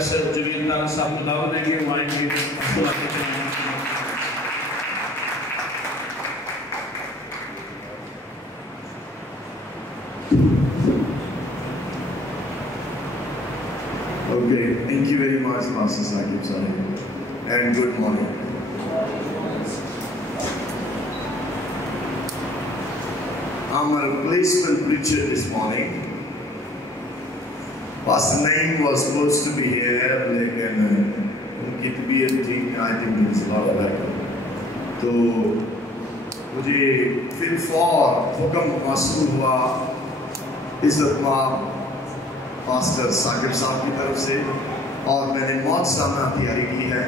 Professor جلیل طارق صاحب کو دعوت دیں گے، وہ آئیں گے. Okay, thank you very much, Pastor Saqib Sahib, and good morning. I'm a replacement preacher this morning. Pastor Naim was supposed to be here, lekin unki tabiat theek, I think it's a lot better. تو مجھے پھر four حکم حاصل ہوا عزت مآب pastor Saqib صاحب کی طرف سے، اور میں نے موت سامنا تیاری کی ہے،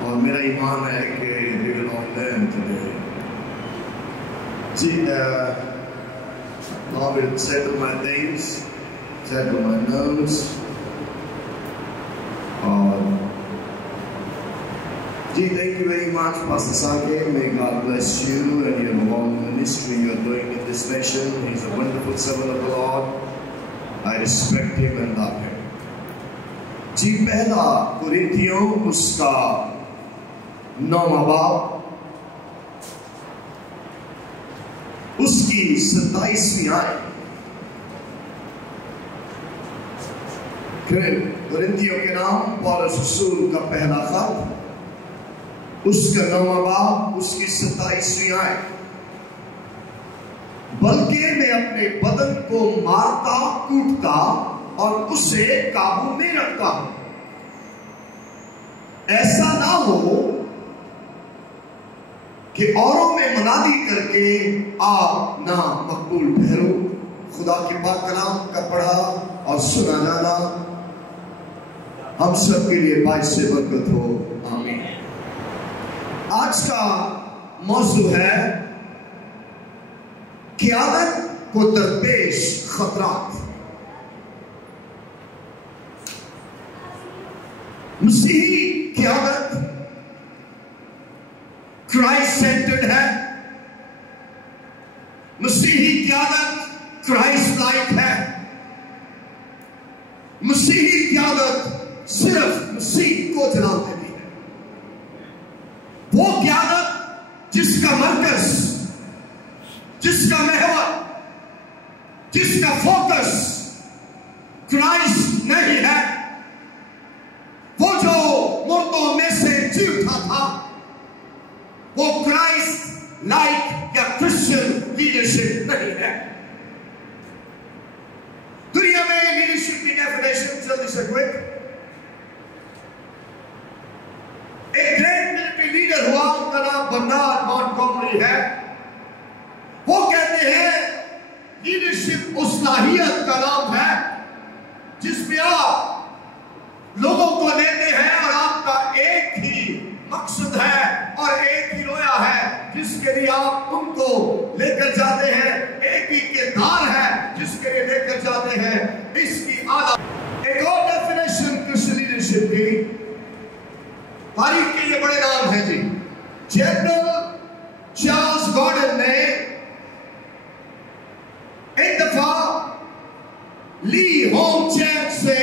اور میرا ایمان ہے کہ we will all learn today. G now we'll settle my things, settle my nerves. Ji, thank you very much, Pastor Saqib. May God bless you and your long ministry you are doing in this nation. He's a wonderful servant of the Lord. I respect him and love him. Ji, پہلا قرنتھیوں اس کا 9واں باب اس کی 27ویں آیت. قرنتھیوں کے نام police رسول کا پہلا خط، اس کا 9واں باب اس کی 27ویں آیت. بلکہ میں اپنے بدن کو مارتا کوٹتا اور اسے قابو میں رکھتا ہوں، ایسا نہ ہو کہ اوروں میں منادی کر کے آپ نہ مقبول ٹھہرو. خدا کے پاک کلام کا پڑھا اور سنا جانا ہم سب کے لیے باعث برکت ہو. آمین. آج کا موضوع ہے قیادت کو درپیش خطرات. مسیحی قیادت کرائسٹ سینٹرڈ ہے، مسیحی قیادت کرائسٹ لائک ہے، مسیحی قیادت صرف مسیح کو جلال دیتی ہے. وہ قیادت جس کا مرکز، جس کا محور، جس کا فوکس کرائسٹ نہیں ہے، وہ جو مردوں میں سے جی اٹھا تھا، وہ کرائسٹ لائک یا کرسچن لیڈرشپ نہیں ہے. دنیا میں لیڈرشپ کی ڈیفینیشن جلدی سے کوئی ایک گریٹ ملٹری لیڈر ہوا، ان کا نام برنارڈ مونٹگومری ہے. وہ کہتے ہیں لیڈرشپ اس صلاحیت کا نام ہے جس میں آپ لوگوں کو لیتے ہیں اور آپ کا ایک ہی مقصد ہے اور ایک ہی رویا ہے جس کے لیے آپ ان کو لے کر جاتے ہیں، ایک ہی کردار ہے جس کے لیے لے کر جاتے ہیں. اس کی اعلیٰ ایک اور ڈیفینیشن کرسچن لیڈرشپ کی تاریخ کے یہ بڑے نام ہیں. جی جنرل چارلس گارڈن نے ایک دفعہ لی ہوم چیک سے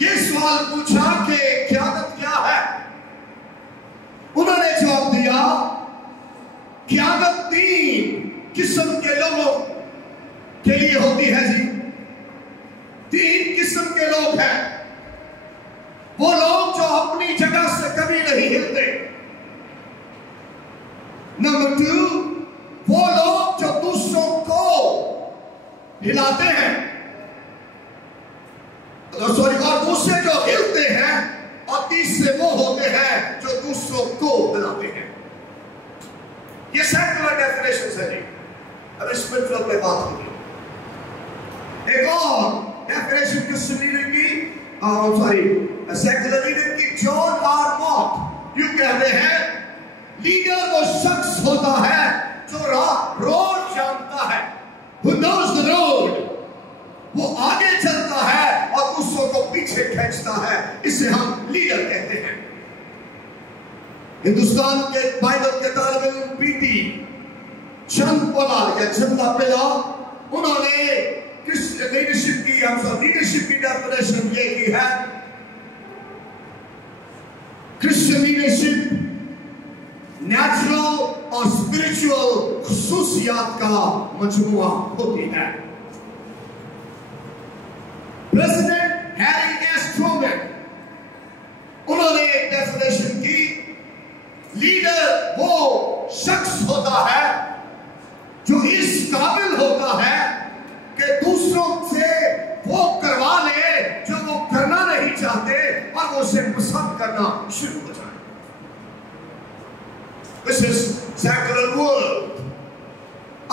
یہ سوال پوچھا کہ قیادت کیا ہے. انہوں نے جواب دیا قیادت 3 قسم کے لوگوں کے لیے ہوتی ہے. جی 3 قسم کے لوگ ہیں. وہ لوگ جو اپنی جگہ سے کبھی نہیں ہلتے. نمبر 2 وہ لوگ جو دوسروں کو ہلاتے ہیں، اور دوسرے جو ہلتے ہیں، اور تیسرے وہ ہوتے ہیں جو دوسروں کو ہلاتے ہیں. یہ سیکولر ڈیفینیشن ہے. جی اب اسپرچول پہ بات ہوگی. ایک اور ڈیفینیشن کرسچن لیڈر کی سیکولر لیڈر کی جان آر موٹ یوں کہتے ہیں لیڈر وہ شخص ہوتا ہے جو روڈ جانتا ہے. Who knows the road. وہ آگے چلتا ہے اور دوسروں کو پیچھے کھینچتا ہے. اسے ہم لیڈر کہتے ہیں. ہندوستان کے بائبل کے طالب علم پی ٹی چند پلا یا چندا پلا، انہوں نے لیڈرشپ کی ڈیفینیشن یہ کی ہے، کرسچن لیڈرشپ نیچرل اور اسپرچول خصوصیات کا مجموعہ ہوتی ہے۔ پریزیڈنٹ ہیری ایس ٹرومن انہوں نے ایک ڈیفینیشن کی، لیڈر وہ شخص ہوتا ہے جو اس قابل ہوتا ہے کہ دوسروں سے وہ کروا لے جو وہ کرنا نہیں چاہتے اور وہ اسے پسند کرنا شروع ہو جائے۔ This is secular world۔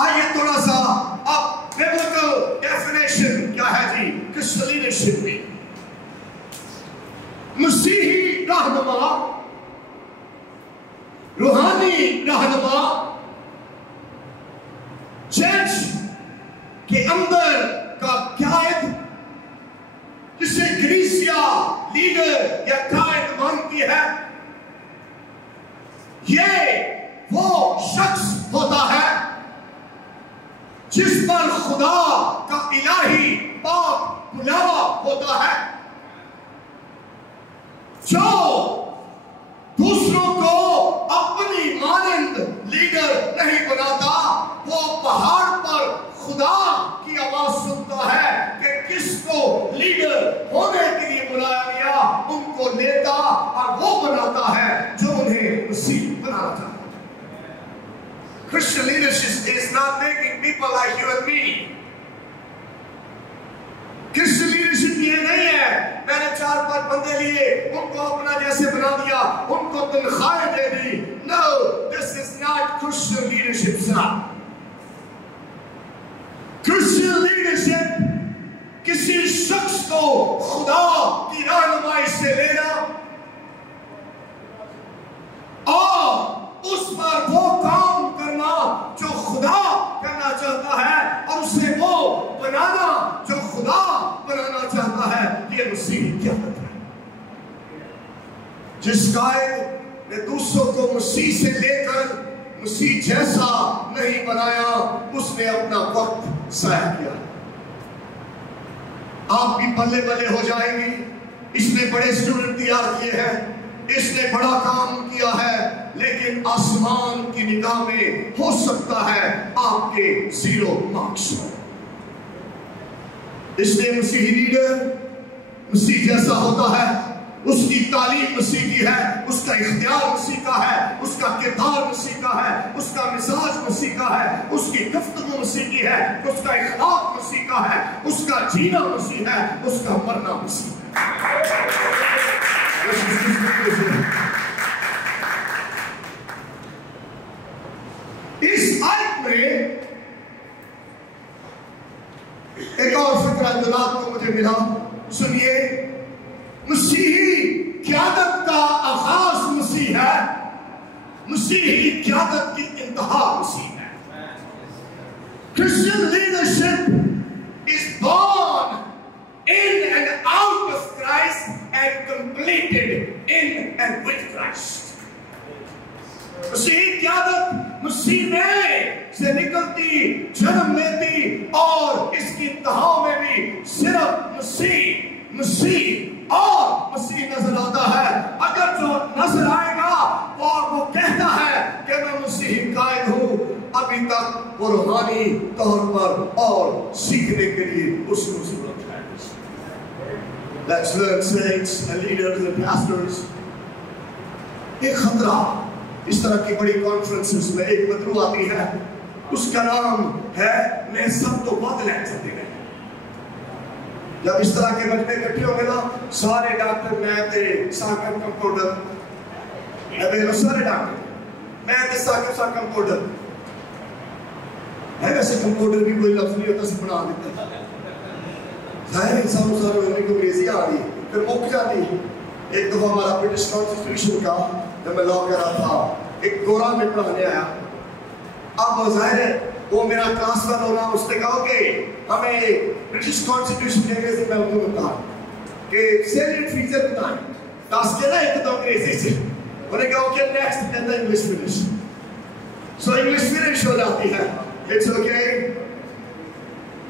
آئیے تھوڑا سا اب biblical definition کیا ہے جی Christian leadership میں؟ مسیحی رہنما، روحانی رہنما، چرچ کے اندر کا قائد، جسے کلیسیا لیڈر یا قائد مانتی ہے، یہ وہ شخص ہوتا ہے جس پر خدا کا الہی پاک بلاوا ہوتا ہے، جو دوسروں کو اپنی مانند لیڈر نہیں بناتا، وہ پہاڑ پر خدا کی آواز سنتا ہے کہ کس کو لیڈر ہونے کے لیے بلایا گیا، ان کو لیتا اور وہ بناتا ہے جو انہیں مسیح بنانا چاہتا ہے۔ Christian leadership is not making people like you and me۔ Christian leadership یہ نہیں ہے میں نے 4-5 بندے لیے، ان کو اپنا جیسے بنا دیا، ان کو تنخواہیں دے دی۔ No, this is not Christian leadership صاحب۔ Christian leadership کسی شخص کو خدا کی رہنمائی سے لینا اور اس پر وہ کام کرنا جو خدا کرنا چاہتا ہے اور اسے وہ بنانا جو خدا بنانا چاہتا ہے، یہ مسیح کیا کرتا ہے۔ جس قائد نے دوسروں کو مسیح سے لے کر مسیح جیسا نہیں بنایا، اس نے اپنا وقت ضائع کیا۔ آپ بھی بلے بلے ہو جائیں گی، اس نے بڑے اسٹوڈنٹ تیار کیے ہیں، اس نے بڑا کام کیا ہے، لیکن آسمان کی نگاہ میں ہو سکتا ہے آپ کے 0 مارکس ہو۔ اس نے مسیحی لیڈر مسیح جیسا ہوتا ہے، اس کی تعلیم مسیح کی ہے، اس کا اختیار مسیح کا ہے، اس کا کردار مسیح کا ہے، اس کا مزاج مسیح کا ہے، اس کی گفتگو مسیح کی ہے، اس کا اخلاق مسیح کا ہے، اس کا جینا مسیح ہے، اس کا مرنا مسیح ہے۔ اس آیت میں ایک اور فکرہ دلات کو مجھے ملا، سنیے، مسیحی قیادت کا آغاز مسیح ہے، مسیحی قیادت کی انتہا مسیح ہے۔ Christian leadership is born in and out of Christ and completed in and with Christ۔ مسیحی قیادت مسیح میں سے نکلتی، جنم لیتی اور اس کی انتہا میں بھی صرف مسیح اور مسیح نظر آتا ہے۔ اگر جو نظر آئے گا اور وہ کہتا ہے کہ میں مسیحی قائد ہوں، ابھی تک وہ روحانی طور پر اور سیکھنے کے لیے اس کو ضرورت ہے۔ Let's learn, saints and leaders and pastors۔ ایک خطرہ اس طرح کی بڑی کانفرنسز میں ایک بدرو آتی ہے، اس کا نام ہے میں سب تو بات لے سکتے ہیں۔ جب اس طرح کے مجمع اکٹھے ہوں گے نا، سارے ڈاکٹر میں تے ساکر کمپیوٹر، سارے ڈاکٹر میں تے ساکر کمپیوٹر ہے، ویسے کمپیوٹر بھی کوئی لفظ نہیں ہوتا، سے بنا دیتا ہے۔ ظاہر انسان سارے ہونے کو انگریزی آ رہی پھر مک جاتی۔ ایک دفعہ ہمارا برٹش کانسٹیٹیوشن کا جب میں لا کر رہا تھا، ایک گورا میں پڑھانے آیا، اب ظاہر ہے وہ میرا کلاس ون ہونا، اس نے کہا کہ ہمیں برٹش کانسٹیٹیوشن کے انگریزی میں اردو میں کہا کہ سیلیٹ فیچر بتائیں، ٹاسک کہنا ہے تو انگریزی سے، انہوں نے کہا okay next then the English finish, so English finish ہو جاتی ہے، it's okay,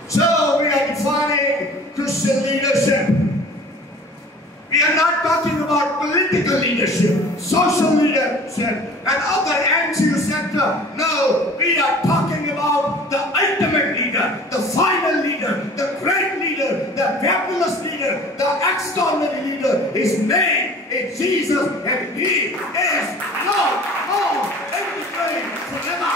so we are Christian leadership. We are not talking about political leadership, social leadership, and other NGO sector. No, we are talking about the ultimate leader, the final leader, the great leader, the fabulous leader, the extraordinary leader. His name is Jesus, and He is Lord of everything forever.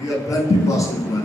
We are Pentecostal man.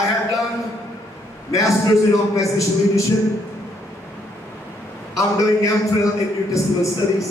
I have done Masters in Organizational Leadership. I'm doing MPhil in New Testament Studies.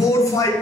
4-5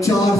4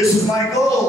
This is my goal.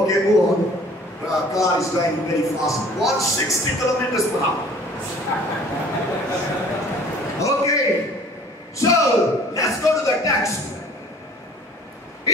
Okay, go on. Car is driving very fast, 160 kilometers per hour. Okay, so let's go to the text.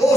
2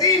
3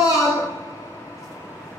1,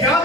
4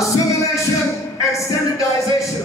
assimilation and standardization।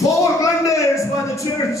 4 blunders by the church।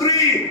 3,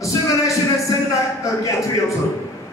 assimilation and standardization।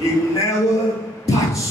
He never touched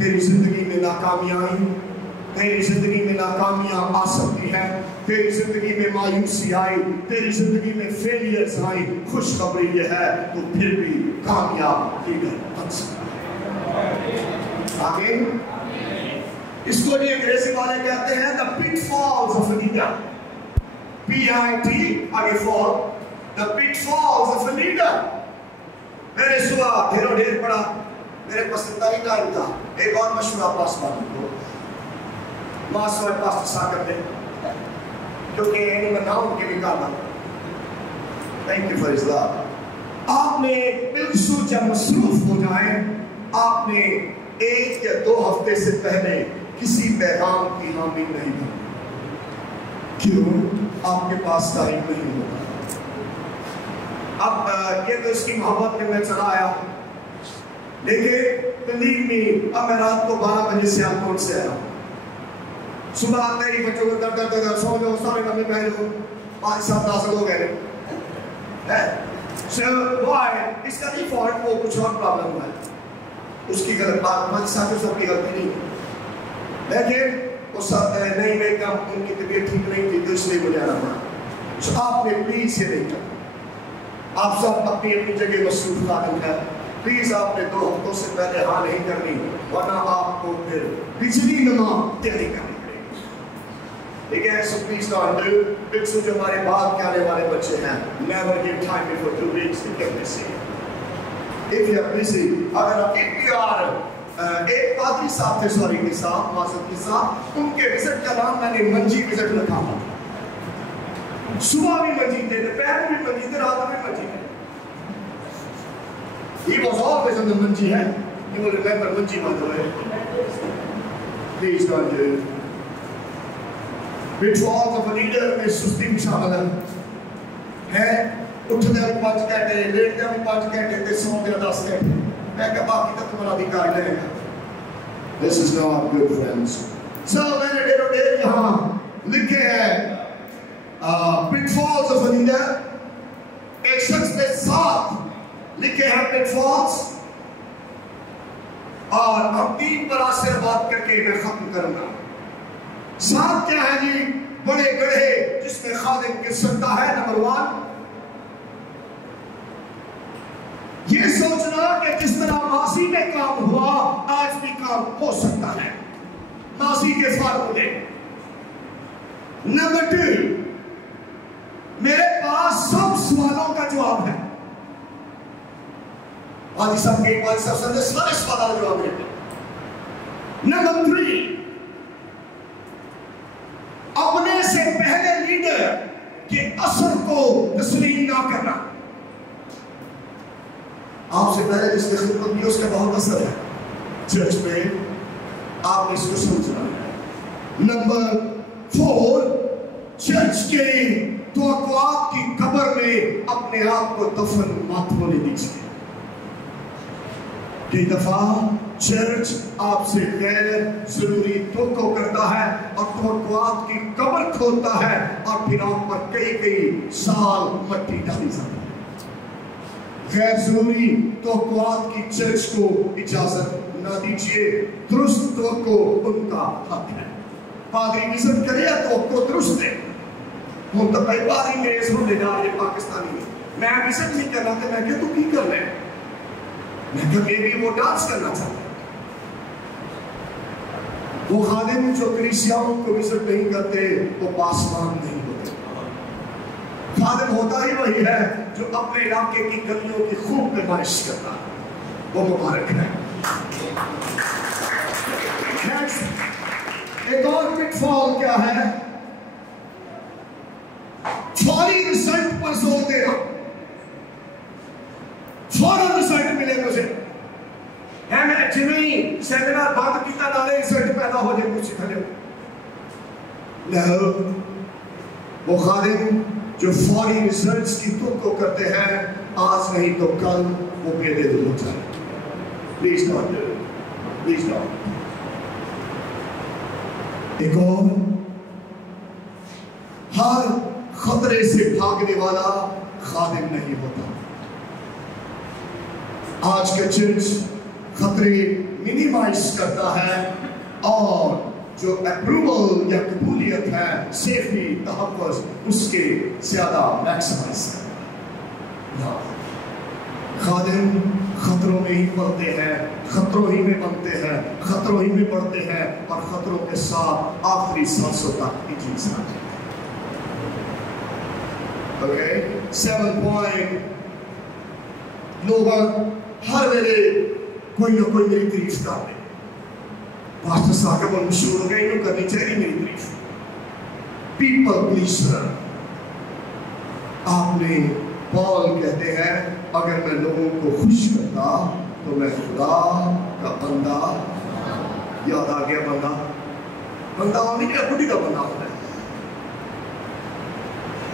تیری زندگی میں ناکامیاں آئیں، تیری زندگی میں ناکامیاں آ سکتی ہیں، تیری زندگی میں مایوسی آئی، تیری زندگی میں فیلیئرز آئیں، خوشخبری یہ ہے تو پھر بھی کامیاب لیڈر بن سکتا ہے۔ آمین۔ اس کو بھی انگریزی والے کہتے ہیں the pitfalls of a leader. P-I-T آگے fall. The pitfalls of a leader. میں نے صبح ڈھیر پڑھا، میرے پسندہ ہی ٹائم تھا، ایک اور مشہور پاسبان کو ماسٹر پاسٹر ساکر نے، کیونکہ انہوں نے نام کے نکالا۔ Thank you for his love. آپ نے بالخصوص جب مصروف ہو جائیں، آپ نے 1 یا 2 ہفتے سے پہلے کسی پیغام کی حامی نہیں کرنی۔ کیوں؟ آپ کے پاس ٹائم نہیں ہوگا۔ اب یہ تو اس کی محبت میں چلا آیا، لیکن بلیو می، اب میں رات کو 12 بجے سے آپ کون سے آیا، صبح آتے ہی بچوں کو در سو جاؤ، سارے کمرے پہن لو، 5-7 داخل ہو گئے ہیں۔ اس کا ڈیفالٹ وہ کچھ اور پرابلم ہوا ہے، اس کی غلط بات ہمارے ساتھ اس کی غلطی نہیں ہے، لیکن وہ سب نہیں بیٹا ان کی طبیعت ٹھیک نہیں تھی تو اس لیے مجھے آنا پڑا۔ آپ نے پلیز یہ نہیں کرنا، آپ سب اپنی اپنی جگہ مصروف خادم ہے، پلیز آپ نے 2 ہفتوں سے پہلے ہاں نہیں کرنی، ورنہ آپ کو پھر پچھلی نماز تیاری کرنی پڑے گی، ٹھیک ہے؟ سو پلیز ناٹ ڈو، بالکل جو ہمارے بعد کے آنے والے بچے ہیں، never give time before 2 weeks to get busy. If you are busy, if you are ایک پادری صاحب تھے سوری کے ساتھ، معذرت کے ساتھ، ان کے وزٹ کا نام میں نے منجی وزٹ رکھا تھا۔ صبح بھی منجی تھے، دوپہر بھی منجی تھے، رات بھی منجی تھے۔ He was always on the Manji head. You will remember Manji, by the way. Please don't do. Pitfalls of a leader میں سستی بھی شامل ہے، اٹھنے میں 5 گھنٹے، لیٹنے میں 5 گھنٹے، تے سونے میں 10 گھنٹے، میں کہا باقی تو تمہارا ادھیکار لے گا۔ This is not good, friends. So میں نے ڈیر یہاں لکھے ہیں pitfalls of a leader، ایک شخص نے 7 لکھے ہیں pitfalls، اور ہم 3 پر سے بات کر کے میں ختم کروں گا۔ 7 کیا ہے جی؟ بڑے گڑھے جس میں خادم گر سکتا ہے۔ نمبر 1، یہ سوچنا کہ جس طرح ماضی میں کام ہوا آج بھی کام ہو سکتا ہے، ماضی کے فارمولے۔ نمبر 2، میرے پاس سب سوالوں کا جواب ہے۔ آج سب کے پاس سارے سوالوں کا جواب ہے۔ نمبر 3، اپنے سے پہلے لیڈر کے اثر کو تسلیم نہ کرنا۔ آپ سے پہلے جس نے خدمت کی اس کا بہت اثر ہے چرچ میں، آپ نے اس کو سمجھنا ہے۔ نمبر 4، چرچ کے توقعات کی قبر میں اپنے آپ کو دفن مت ہونے دیجیے۔ کئی دفعہ چرچ آپ سے غیر ضروری توقع کرتا ہے اور توقعات کی قبر کھولتا ہے، اور پھر آپ پر کئی سال مٹی ڈالی جاتی ہے۔ غیر ضروری توقعات کی چرچ کو اجازت نہ دیجیے، درست توقع ان کا حق ہے۔ پادری وزٹ کرے یا توقع درست ہے، ہم تو کئی بار انگریز ہونے جا رہے پاکستانی میں وزٹ نہیں کرنا تھا، میں کہ تو کی کر رہے ہیں، میں کہ بھی وہ ڈانس کرنا چاہتا ہے۔ وہ خادم جو کلیسیاؤں کو وزٹ نہیں کرتے وہ پاسبان نہیں ہوتے۔ خادم ہوتا ہی وہی ہے جو اپنے علاقے کی گلیوں کی خوب نمائش کرتا ہے، وہ مبارک ہے۔ ایک اور pitfall کیا ہے؟ فوری رزلٹ پر زور دینا۔ فوراً رزلٹ ملے مجھے، ہے میں جنہیں سیمینار بند کیتا نالے رزلٹ پیدا ہو جائے کچھ کھلے۔ نہیں، وہ خادم جو فوری ریزلٹس کی توقع کرتے ہیں، آج نہیں تو کل وہ بے دل ہو جائے۔ Please don't do it, please don't. ایک اور، ہر خطرے سے بھاگنے والا خادم نہیں ہوتا۔ آج کا چرچ خطرے منیمائز کرتا ہے اور جو اپروول یا قبولیت ہے سیفٹی تحفظ اس کے زیادہ میکسیمائز کرتا ہے. خادم خطروں میں ہی پڑتے ہیں, خطروں ہی میں بنتے ہیں, خطروں ہی میں پڑھتے ہیں اور خطروں کے ساتھ آخری سانسوں تک چیز آتی ہے. Okay 7 point. لوگ ہر ویلے کوئی نہ کوئی میری تعریف کر دے. پاسٹر صاحب اور مشہور ہو گئے, انہوں کرنی چاہیے میری تعریف. People pleasure. آپ نے پال کہتے ہیں اگر میں لوگوں کو خوش کرتا تو میں خدا کا بندہ. یاد آ گیا بندہ. بندہ ہونے کے بڑی کا بندہ ہوتا ہے.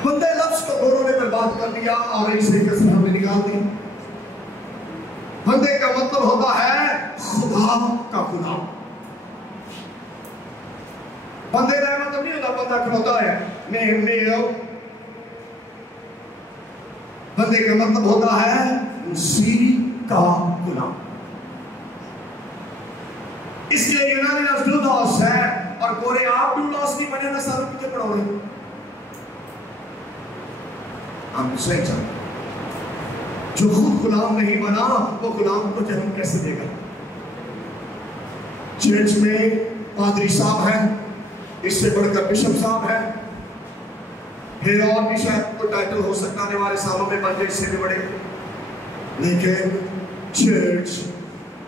بندے لفظ کو گوروں نے برباد کر دیا اور اس طریقے سے ہمیں نکال دی. بندے کا مطلب ہوتا ہے خدا کا خدا. بندے کا مطلب نہیں ہوتا بندہ کھڑوتا ہے. نہیں. بندے کا مطلب ہوتا ہے مسیح کا غلام. اس لیے یونانی لفظ ڈوڈاس ہے اور گورے آپ ڈوڈاس نہیں بنے نا سارے پیچھے پڑھو رہے. ہم سوچ چاہتے جو خود غلام نہیں بنا وہ غلام کو جنم کیسے دے گا. چرچ میں پادری صاحب ہے, اس سے بڑھ کر بشپ صاحب ہے, پھر اور بھی شاید کوئی ٹائٹل ہو سکتا ہے ہمارے سالوں میں بن جائے اس سے بھی بڑے. لیکن چرچ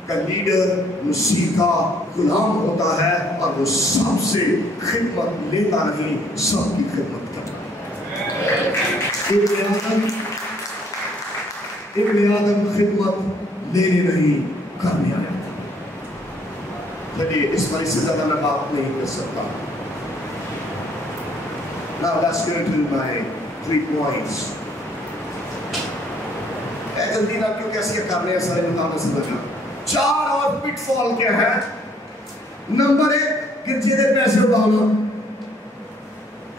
کا لیڈر مسیح کا غلام ہوتا ہے اور وہ سب سے خدمت لیتا نہیں, سب کی خدمت کرتا ہے. ابن آدم خدمت لینے نہیں کرنے آیا تھا. چلیے اس پر اس سے زیادہ میں بات نہیں کر سکتا. Now let's go to my 3 points. جلدی نہ کیوں کیسے کرنے ہیں سارے مطابق سمجھنا. 4 اور پٹ فال کیا ہے. نمبر 1 گرجے دے پیسے اڑانا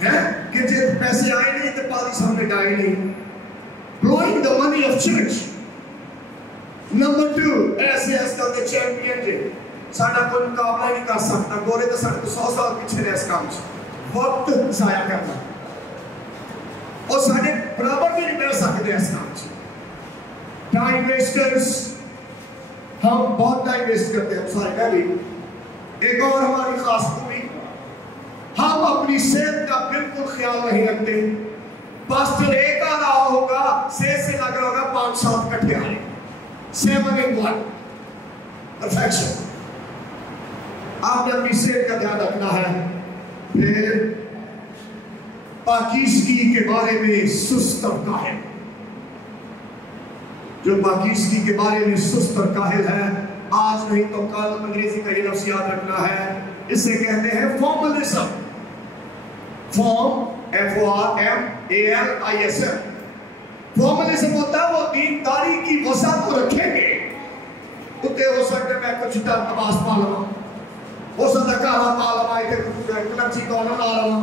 ہے. گرجے دے پیسے آئے نہیں تو پادری سامنے ڈائے نہیں. blowing the money of church. Number 2 ایسے اس کا دے چیمپئن جے ساڑھا کوئی مقابلہ نہیں کر سکتا. گورے تو ساڑھا 100 سال پیچھے رہے اس کام سے وقت ضائع کرنا اور سارے برابر بھی نہیں بیٹھ سکتے اس کام سے. ٹائم ویسٹرز. ہم بہت ٹائم ویسٹ کرتے ہیں. سارے میں بھی ایک اور ہماری خاص خوبی, ہم اپنی صحت کا بالکل خیال نہیں رکھتے. پاسٹر ایک آ رہا ہوگا, صحت سے لگ رہا ہوگا 5-7 کٹھے آئے. 7 in 1 پرفیکشن. آپ نے اپنی صحت کا دھیان رکھنا ہے. پھر پاکیزگی کے بارے میں سست اور کاہل. جو پاکیزگی کے بارے میں سست اور کاہل ہے, آج نہیں تو کل انگریزی کا یہ لفظ یاد رکھنا ہے, اسے کہتے ہیں فارملزم. Form FORMALISM. فارملزم ہوتا ہے وہ دینداری کی وسعت کو رکھیں گے. اتنے ہو سکتے میں کچھ نماز پڑھ لوں, ہو سکتا کہا پا لوں, کلرچی کون نہ لوں,